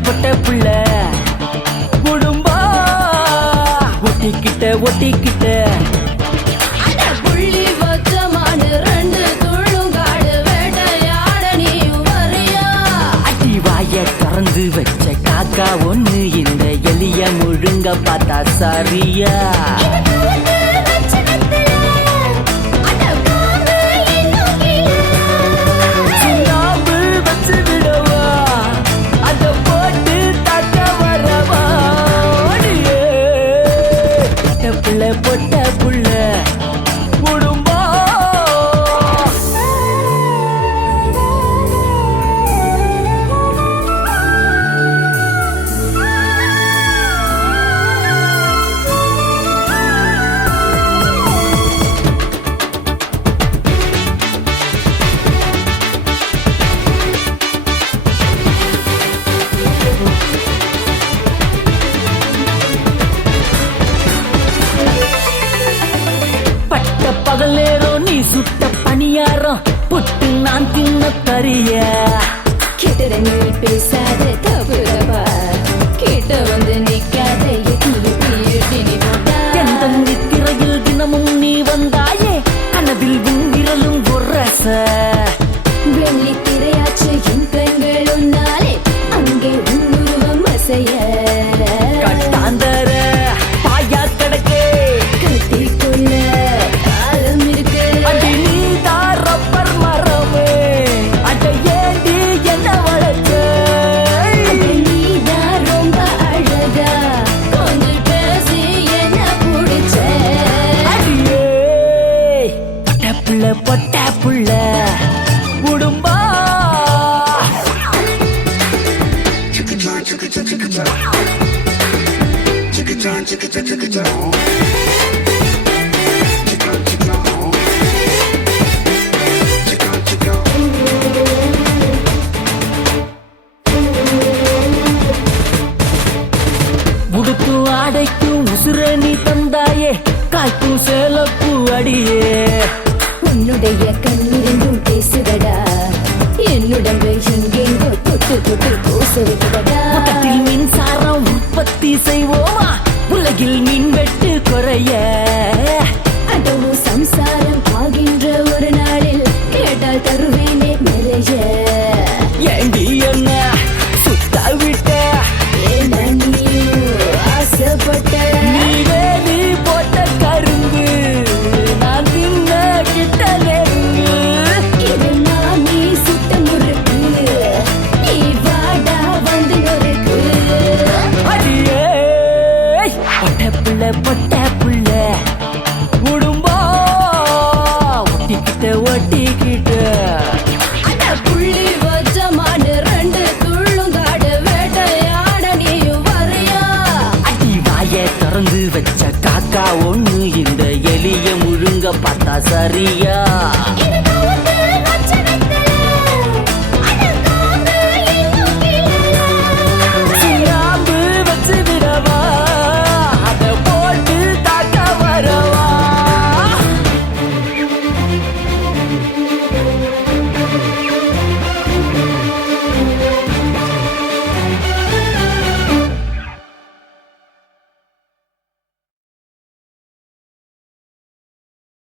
பொட்ட புள்ள குடும்பா ஒட்டிக்கிட்ட ஒட்டிக்கிட்ட புள்ளி வச்சமான ரெண்டு துள்ளுங்காடு வேட்டையாட நீயும் வரியா? அடி வாய திறந்து வச்ச காக்கா ஒண்ணு இந்த எலிய முழுங்க பார்த்தா சரியா? பொட்ட புள்ள குடும்பா பகல் நேரம் நீ சுட்ட பணியாரம் புட்டு நான் தின்ன தரிய கிட்ட நீ பேசாத தப்புரவா கிட்ட வந்து நிக்காத எட்டி போட்டா எந்த நித்திரையில் தினமும் நீ வந்தாயே கனவில் விரலும் ஒரச வெள்ளி திரையாச்சு என் கண்கள் உன்னாலே அங்கே உன்னுருவம் அசைய கட்டாந்தர பாயா கடக்கே கட்டிக்கொள்ள பொட்ட புள்ள குடும்பா உடுப்பு ஆடைக்கும் உசுர நீ தந்தாயே காய்க்கும் சேலப்பு அடியே உன்னுடைய கண்ணிரண்டும் பேசுதடா என்னுடம்பு எங்கெங்கோ தொட்டு தொட்டு கூசுதடா மின்சாரம் உற்பத்தி செய்வோமா உலகில் மின்வெட்டு குறைய அதுவும் சம்சாரம் ஆகின்ற ஒரு நாளில் கேட்டால் தருவேனே நிறைய ஏண்டி என்ன சுத்த விட்ட ஏன்னா நீயும் ஆசைப்பட்ட நீ போட்ட கரும்பு நான் தின்ன கிட்ட இது நான் நீ சுட்ட முறுக்கு நீ வாடா வந்து நொறுக்கு அடியே பொட்ட புள்ள குடும்பா ஒட்டிக்கிட்ட ஒட்டிக்கிட்ட அட புள்ளி வச்சமான ரெண்டு துள்ளுங்காடு வேட்டையாட நீயும் வரியா? அடி வாய திறந்து வச்ச காக்கா ஒண்ணு இந்த எலிய முழுங்க பார்த்தா சரியா?